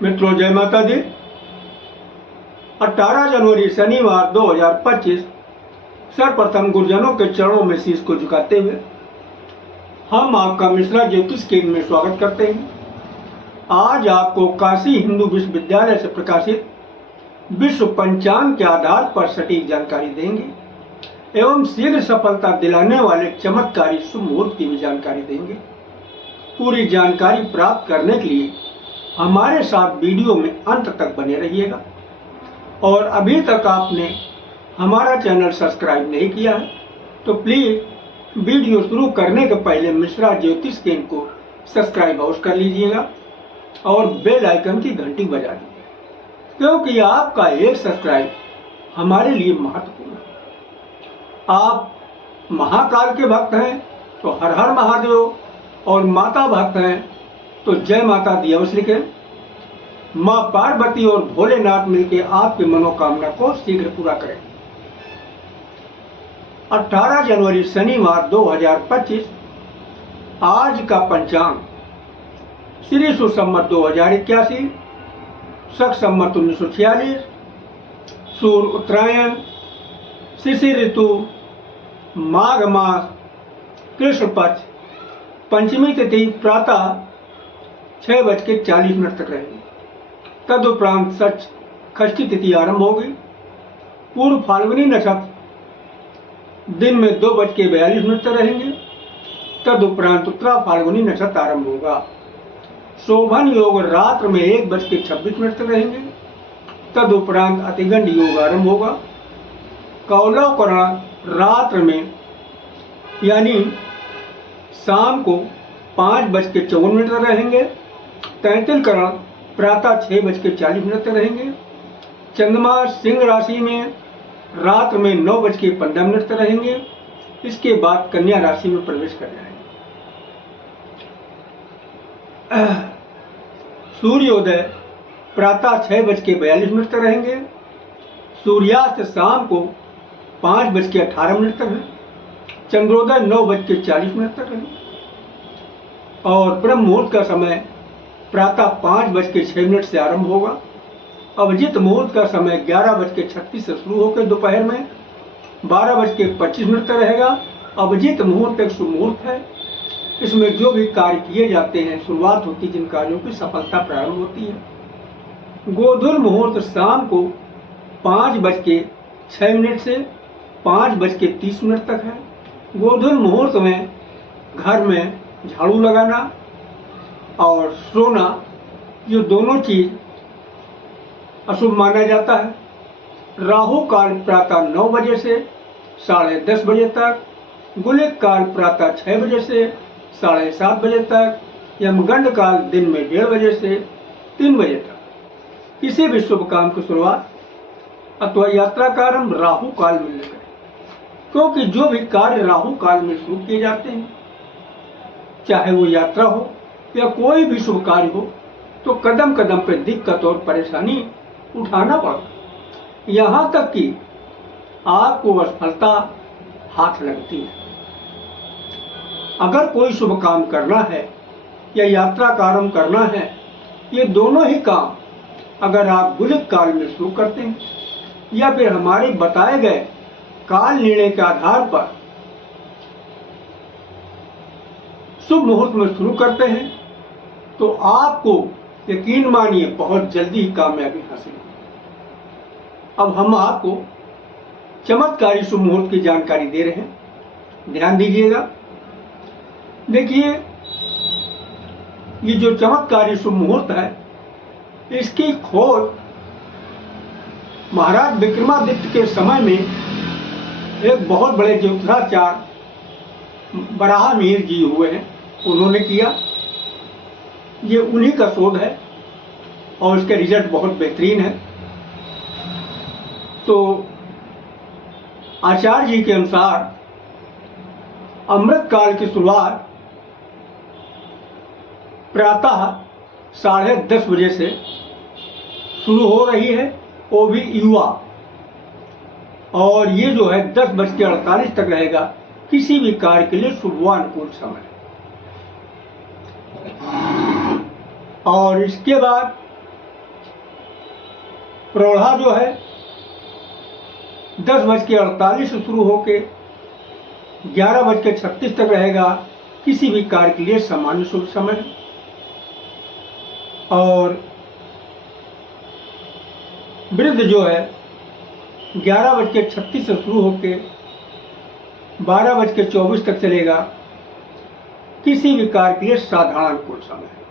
मित्रों, जय माता दी। 18 जनवरी शनिवार 2025 सर्वप्रथम गुरुजनों के चरणों में शीश को झुकाते हुए हम आपका मिश्रा ज्योतिष केंद्र में स्वागत करते हैं। आज आपको काशी हिंदू विश्वविद्यालय से प्रकाशित विश्व पंचांग के आधार पर सटीक जानकारी देंगे एवं शीघ्र सफलता दिलाने वाले चमत्कारी शुभ मुहूर्त की भी जानकारी देंगे। पूरी जानकारी प्राप्त करने के लिए हमारे साथ वीडियो में अंत तक बने रहिएगा। और अभी तक आपने हमारा चैनल सब्सक्राइब नहीं किया है तो प्लीज वीडियो शुरू करने के पहले मिश्रा ज्योतिष केंद्र को सब्सक्राइब अवश्य कर लीजिएगा और बेल आइकन की घंटी बजा दीजिए, क्योंकि आपका एक सब्सक्राइब हमारे लिए महत्वपूर्ण है। आप महाकाल के भक्त हैं तो हर हर महादेव, और माता भक्त हैं तो जय माता दी अवश्य लिखें। माँ पार्वती और भोलेनाथ मिलकर आपकी मनोकामना को शीघ्र पूरा करें। 18 जनवरी शनिवार 2025 आज का पंचांग श्री सुसंवत 2081, शक संवत 1946, सूर्य उत्तरायण, शिशिर ऋतु, माघ मास, कृष्ण पक्ष, पंचमी तिथि प्रातः 6:40 तक रहेगी। तदुपरांत षष्ठी तिथि आरंभ होगी। पूर्व फाल्गुनी नक्षत्र दिन में 2:42 तक रहेंगे। तदुपरांत उत्तरा फाल्गुनी नक्षत्र आरंभ होगा। शोभन योग रात्र में 1:26 तक रहेंगे। तदुपरांत अतिगंड योग आरंभ होगा। कौलव करण रात्र में यानी शाम को 5:54 तक रहेंगे। तैंतिल करण प्रातः 6:40 तक रहेंगे। चंद्रमा सिंह राशि में रात्र में 9:15 तक रहेंगे। इसके बाद कन्या राशि में प्रवेश कर जाएंगे। सूर्योदय प्रातः 6:42 तक रहेंगे। सूर्यास्त शाम को 5:18 तक है। चंद्रोदय 9:40 तक है। और ब्रह्म मुहूर्त का समय प्रातः 5:06 से आरंभ होगा। अभिजीत मुहूर्त का समय 11:36 से शुरू होकर दोपहर में 12:25 तक रहेगा। अभिजीत मुहूर्त एक शुभ मुहूर्त है। इसमें जो भी कार्य किए जाते हैं, शुरुआत होती है जिन कार्यों की सफलता प्रारंभ होती है। गोधूल मुहूर्त शाम को 5:06 से 5:30 तक है। गोधूल मुहूर्त में घर में झाड़ू लगाना और सोना, ये दोनों चीज अशुभ माना जाता है। राहु काल प्रातः 9 बजे से 10:30 बजे तक, गुलिक काल प्रातः 6 बजे से 7:30 बजे तक, यमगंड काल दिन में 1:30 बजे से 3 बजे तक। किसी भी शुभ काम की शुरुआत अथवा यात्रा का आरंभ राहु काल में न करें, क्योंकि जो भी कार्य राहु काल में शुरू किए जाते हैं, चाहे वो यात्रा हो या कोई भी शुभ कार्य हो, तो कदम कदम पर दिक्कत और परेशानी उठाना पड़ता, यहाँ तक कि आपको असफलता हाथ लगती है। अगर कोई शुभ काम करना है या यात्रा का आरंभ करना है, ये दोनों ही काम अगर आप गुलिक काल में शुरू करते हैं या फिर हमारे बताए गए काल निर्णय के आधार पर शुभ मुहूर्त में शुरू करते हैं, तो आपको यकीन मानिए बहुत जल्दी ही कामयाबी हासिल होगी। अब हम आपको चमत्कारी शुभ मुहूर्त की जानकारी दे रहे हैं, ध्यान दीजिएगा। देखिए, ये जो चमत्कारी शुभ मुहूर्त है, इसकी खोज महाराज विक्रमादित्य के समय में एक बहुत बड़े ज्योतिषाचार्य बराहमिहिर जी हुए हैं, उन्होंने किया। ये उन्हीं का शोध है और इसके रिजल्ट बहुत बेहतरीन है। तो आचार्य जी के अनुसार अमृत काल की शुरुआत प्रातः 10:30 बजे से शुरू हो रही है, वो भी युवा, और ये जो है 10:48 तक रहेगा। किसी भी कार्य के लिए शुभ व अनुकूल समय। और इसके बाद प्रौढ़ा जो है 10:48 से शुरू होकर 11:36 तक रहेगा, किसी भी कार्य के लिए सामान्य शुभ समय है। और वृद्ध जो है 11:36 से शुरू होकर 12:24 तक चलेगा, किसी भी कार्य के लिए साधारण अनुकूल समय है।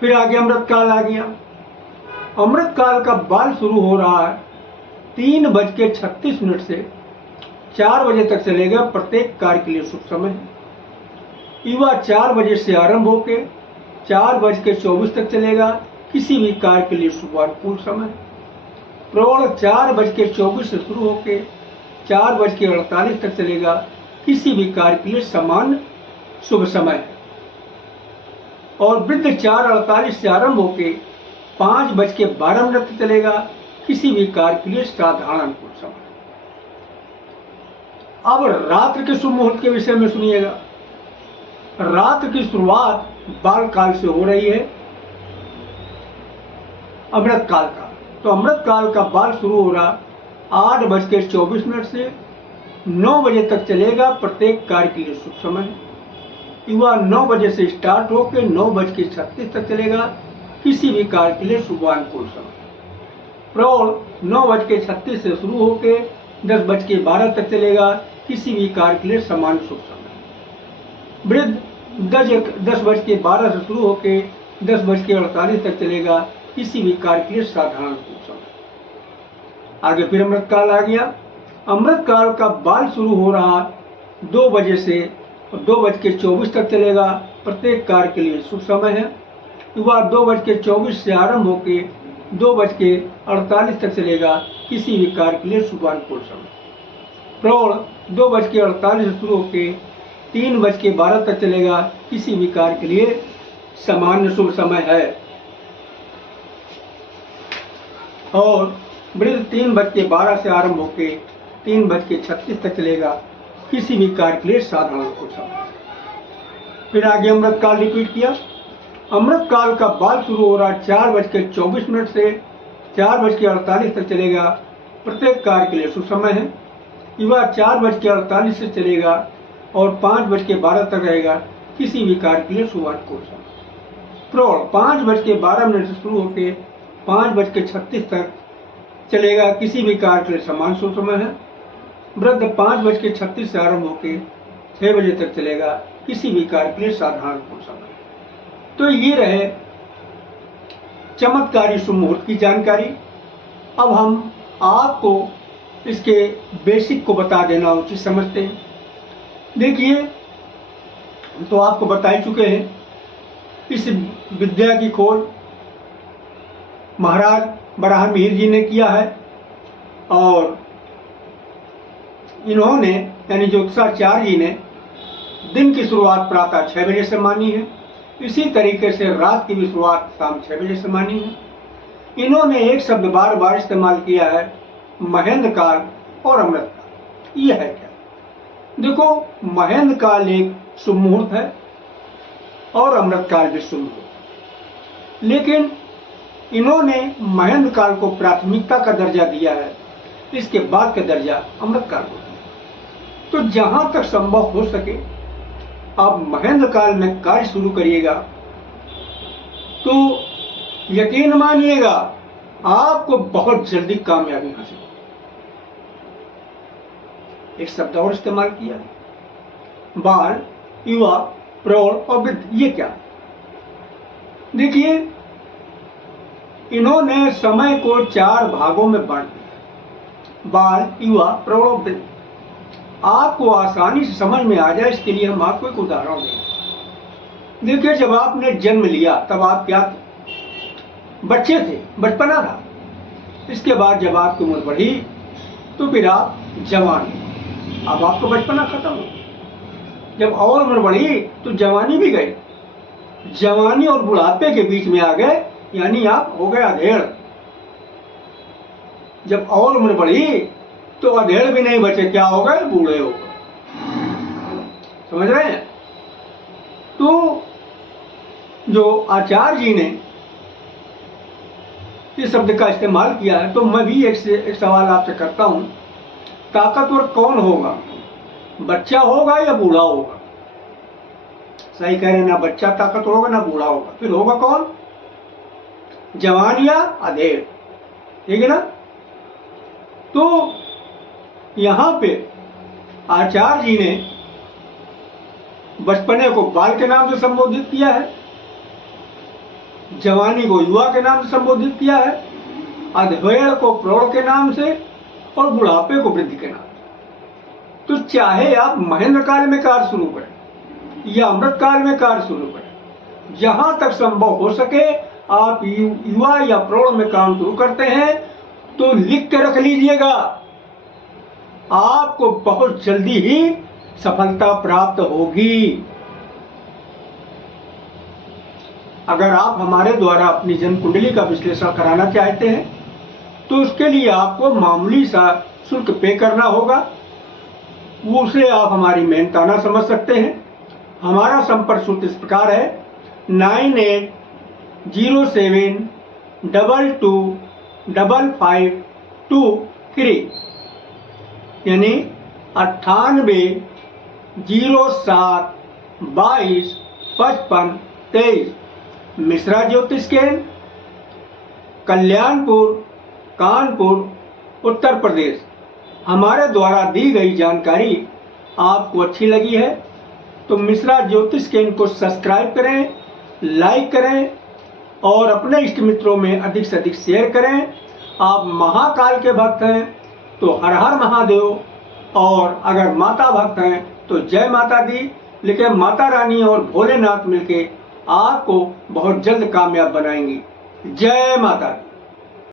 फिर आगे अमृत काल आ गया। अमृत काल का बाल शुरू हो रहा है 3:36 से 4 बजे तक चलेगा, प्रत्येक कार्य के लिए शुभ समय है। युवा 4 बजे से आरंभ होकर 4:24 तक चलेगा, किसी भी कार्य के लिए शुभ अनुकूल समय है। प्रौढ़ 4:24 से शुरू होकर 4:48 तक चलेगा, किसी भी कार्य के लिए समान शुभ समय है। और वृद्ध 4:48 से आरंभ होकर 5:12 तक चलेगा, किसी भी कार्य के लिए साधारण अनुकूल समय। अब रात्र के शुभ मुहूर्त के विषय में सुनिएगा। रात्र की शुरुआत बाल काल से हो रही है अमृत काल का। तो अमृत काल का बाल शुरू हो रहा 8:24 से 9 बजे तक चलेगा, प्रत्येक कार्य के लिए शुभ समय है। युवा 9 बजे से स्टार्ट होकर 9:36 तक चलेगा, किसी भी कार्य के लिए शुभानुकूल समय। प्रौढ़ 9:36 से शुरू होकर 10:12 तक चलेगा, किसी भी कार्य के लिए समान शुभ समय। वृद्ध 10:12 से शुरू होकर 10:48 तक चलेगा, किसी भी कार्य के लिए साधारण अनुकूल समय। आगे फिर अमृत काल आ गया। अमृत काल का बाल शुरू हो रहा 2 बजे से 2:24 तक चलेगा, प्रत्येक कार्य के लिए शुभ समय है। युवा 2:24 से आरंभ होकर 2:48 तक चलेगा, किसी भी कार्य के लिए शुभानुकूल समय। प्रौढ़ 2:48 से शुरू होकर 3:12 तक चलेगा, किसी भी कार्य के लिए सामान्य शुभ समय है। और वृद्ध 3:12 से आरंभ होकर 3:36 तक चलेगा, किसी भी कार्य के लिए साधारण अनुकूल समय। फिर आगे अमृत काल रिपीट किया। अमृत काल का बाल शुरू हो रहा 4:24 से 4:48 तक चलेगा, प्रत्येक कार्य के लिए शुभ समय है। युवा 4:48 से चलेगा और 5:12 तक रहेगा, किसी भी कार्य के लिए शुभानुकूल समय। प्रौढ़ 5:12 से शुरू होकर 5:36 तक चलेगा, किसी भी कार्य के लिए समान शुभ समय है। वृद्ध 5:36 से आरंभ होकर 6 बजे तक चलेगा, किसी भी कार्य के लिए साधारण अनुकूल समय। तो ये रहे चमत्कारी शुभ मुहूर्त की जानकारी। अब हम आपको इसके बेसिक को बता देना उचित समझते हैं। देखिए, तो आपको बता ही चुके हैं, इस विद्या की खोज महाराज वराह मिहिर जी ने किया है। और इन्होंने यानी ज्योतिषाचार्य जी ने दिन की शुरुआत प्रातः 6 बजे से मानी है। इसी तरीके से रात की भी शुरुआत शाम 6 बजे से मानी है। इन्होंने एक शब्द बार बार इस्तेमाल किया है, महेंद्र काल और अमृत काल। यह है क्या? देखो, महेंद्र काल एक शुभ मुहूर्त है और अमृत काल भी शुभ मुहूर्त, लेकिन इन्होंने महेंद्र काल को प्राथमिकता का दर्जा दिया है, इसके बाद का दर्जा अमृत काल को दिया। तो जहां तक संभव हो सके आप महेंद्र काल में कार्य शुरू करिएगा, तो यकीन मानिएगा आपको बहुत जल्दी कामयाबी हासिल होगी। एक शब्द और इस्तेमाल किया, बाल, युवा, प्रौढ़ और वृद्ध। ये क्या? देखिए, इन्होंने समय को 4 भागों में बांट दिया, बाल, युवा, प्रौढ़ और वृद्ध। आपको आसानी से समझ में आ जाए, इसके लिए हम आपको एक उदाहरण देंगे। देखिए, जब आपने जन्म लिया तब आप क्या थे? बच्चे थे, बचपना था। इसके बाद जब आपकी उम्र बढ़ी तो फिर आप जवान। अब आपका बचपना खत्म हो। जब और उम्र बढ़ी तो जवानी भी गई। जवानी और बुढ़ापे के बीच में आ गए, यानी आप हो गए अधेड़। जब और उम्र बढ़ी तो अधेड़ भी नहीं बचे, क्या हो गए? बूढ़े हो गए। समझ रहे हैं? तो जो आचार्य जी ने इस शब्द का इस्तेमाल किया है, तो मैं भी एक सवाल आपसे करता हूं, ताकतवर कौन होगा? बच्चा होगा या बूढ़ा होगा? सही कह रहे हैं, ना बच्चा ताकतवर होगा ना बूढ़ा होगा, फिर होगा कौन? जवान या अधेड़, ठीक है ना? तो यहां पे आचार्य जी ने बचपने को बाल के नाम से संबोधित किया है, जवानी को युवा के नाम से संबोधित किया है, अधेड़ को प्रौढ़ के नाम से और बुढ़ापे को वृद्ध के नाम से। तो चाहे आप महेंद्र काल में कार्य शुरू करें या अमृत काल में कार्य शुरू करें, जहां तक संभव हो सके आप युवा या प्रौढ़ में काम शुरू करते हैं तो लिख के रख लीजिएगा, आपको बहुत जल्दी ही सफलता प्राप्त होगी। अगर आप हमारे द्वारा अपनी जन्म कुंडली का विश्लेषण कराना चाहते हैं तो उसके लिए आपको मामूली सा शुल्क पे करना होगा, वो उसे आप हमारी मेहनताना समझ सकते हैं। हमारा संपर्क सूत्र इस प्रकार है 9807225523, यानी 9807225523। मिश्रा ज्योतिष केंद्र, कल्याणपुर, कानपुर, उत्तर प्रदेश। हमारे द्वारा दी गई जानकारी आपको अच्छी लगी है तो मिश्रा ज्योतिष केंद्र को सब्सक्राइब करें, लाइक करें और अपने इष्ट मित्रों में अधिक से अधिक शेयर करें। आप महाकाल के भक्त हैं तो हर हर महादेव, और अगर माता भक्त हैं तो जय माता दी। लेकिन माता रानी और भोलेनाथ मिलके आपको बहुत जल्द कामयाब बनाएंगी। जय माता दी।